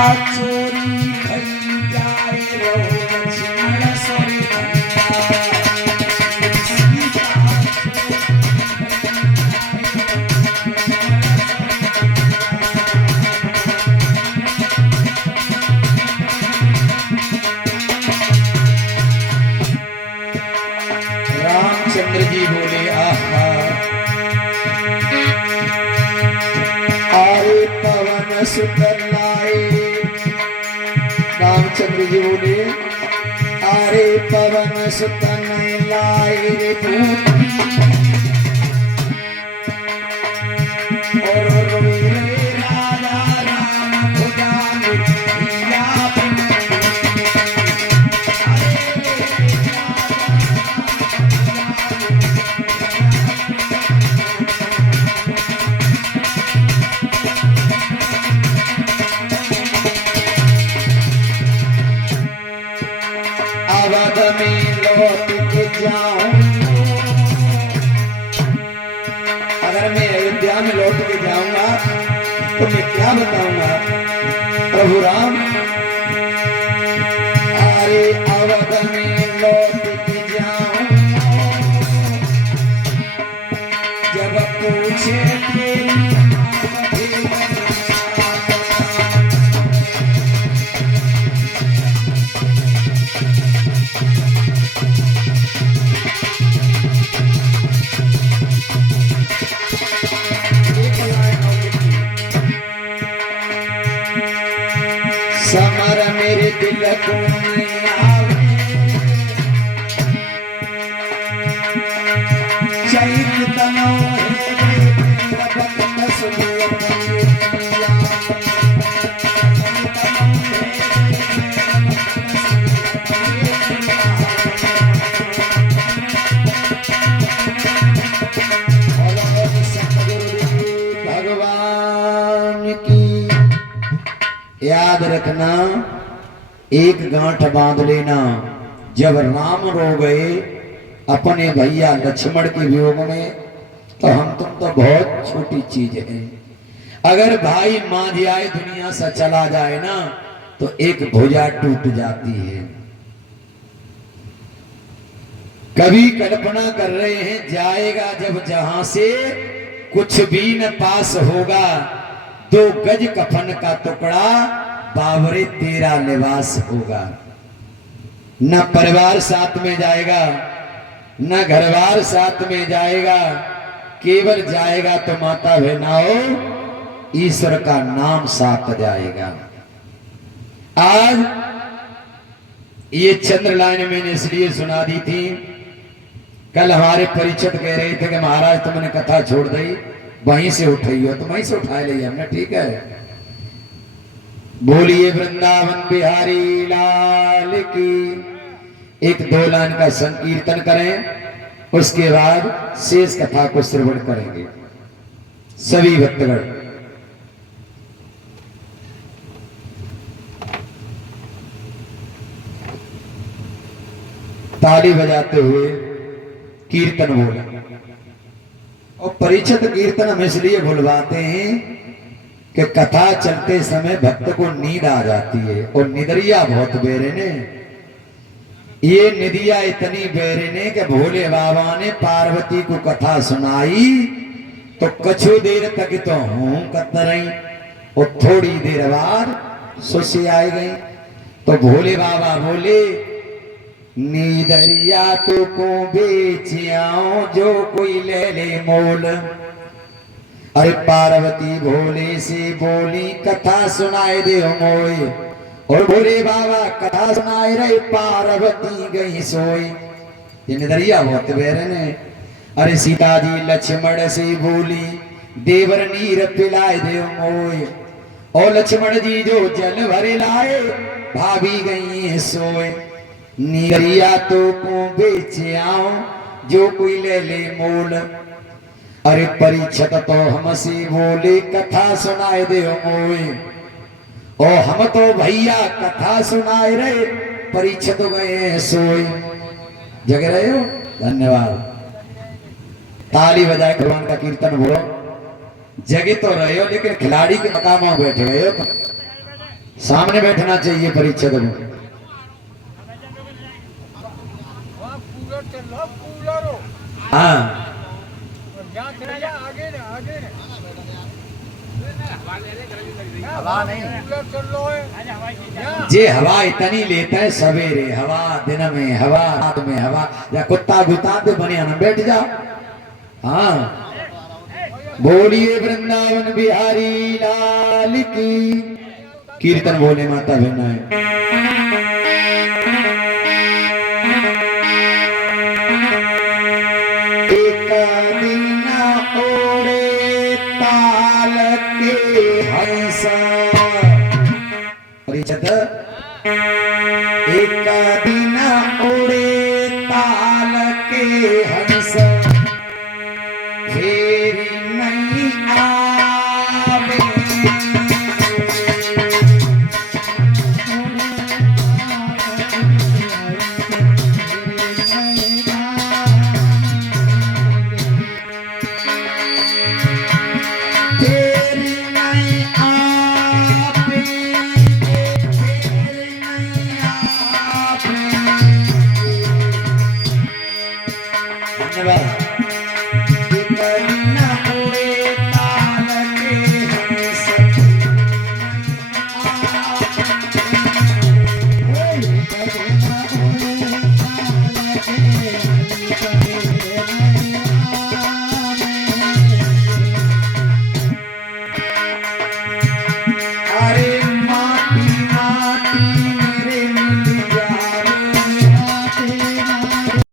चोरी भई जाए रो लक्ष्मण सोरी रामचंद्र जी बोले आहा आरे पवन सुत लाए। रामचंद्र जी बोले आरे पवन सुत लाए रे और रोए राजा राम भुजान भैया अवध में लौट के जाऊं। अगर मैं अयोध्या में लौट के जाऊंगा तो मैं क्या बताऊंगा प्रभु राम। अरे अवध में लौट के जाऊं जब पूछे समर मेरे दिल को आवे चैत तनो भगवान की याद रखना। एक गांठ बांध लेना। जब राम रो गए अपने भैया लक्ष्मण के वियोग में तो हम तुम तो बहुत छोटी चीज है। अगर भाई माँ आए दुनिया से चला जाए ना तो एक भुजा टूट जाती है। कभी कल्पना कर रहे हैं जाएगा जब जहां से कुछ भी न पास होगा। 2 गज कफन का टुकड़ा बावरे तेरा निवास होगा। न परिवार साथ में जाएगा न घरवार साथ में जाएगा। केवल जाएगा तो माता बहनाओ ईश्वर का नाम साथ जाएगा। आज ये चंद्र लाइन मैंने इसलिए सुना दी थी। कल हमारे परिचित कह रहे थे कि महाराज तुमने कथा छोड़ दी वहीं से उठाइयो तो वहीं से उठा लिया हमने। ठीक है। बोलिए वृंदावन बिहारी लाल की। एक 2 लाइन का संकीर्तन करें उसके बाद शेष कथा को श्रवण करेंगे सभी भक्तगण। ताली बजाते हुए कीर्तन बोले। और परिचित कीर्तन हम इसलिए भुलवाते हैं कि कथा चलते समय भक्त को नींद आ जाती है। और निदरिया बहुत बेरे ने। ये निदिया इतनी बेरे ने कि भोले बाबा ने पार्वती को कथा सुनाई तो कछु देर तक तो हूं करता रही और थोड़ी देर बाद सुशी आई गई। तो भोले बाबा बोले नीदरिया तो को बेचियाओ जो कोई ले ले मोल। अरे पार्वती भोले से बोली कथा सुनाए दे मोए। और भोले बाबा कथा सुनाए रहे पार्वती गई सोई। ये निदरिया बहुत बेरे ने। अरे सीता जी लक्ष्मण से बोली देवर नीर पिलाए दे मोए। और लक्ष्मण जी जो जल भरे लाए भाभी गई सोए। निदरिया तो को बेचे आओ जो कोई ले ले मोल। अरे परीक्षित तो हमसे बोले कथा सुनाए दे मोए। और हम तो भैया कथा सुनाए रहे परीक्षित गए सोए। जग रहे हो। धन्यवाद। ताली बजाए भगवान का कीर्तन बोलो। जगे तो रहे हो लेकिन खिलाड़ी के मकाम में बैठे गए हो। सामने बैठना चाहिए परीक्षा दो। हाँ जे हवा इतनी लेता है सवेरे, हवा दिन में, हवा रात में, हवा या कुत्ता गुता दे बनिया ना बैठ जाओ। हाँ बोलिए वृंदावन बिहारी लाल की। कीर्तन बोले माता बहना है। एक दिन ओढ़े ताल के हंस, परिषद एक दिन उड़े ताल के हंस, फिर नहीं आवे। तेरी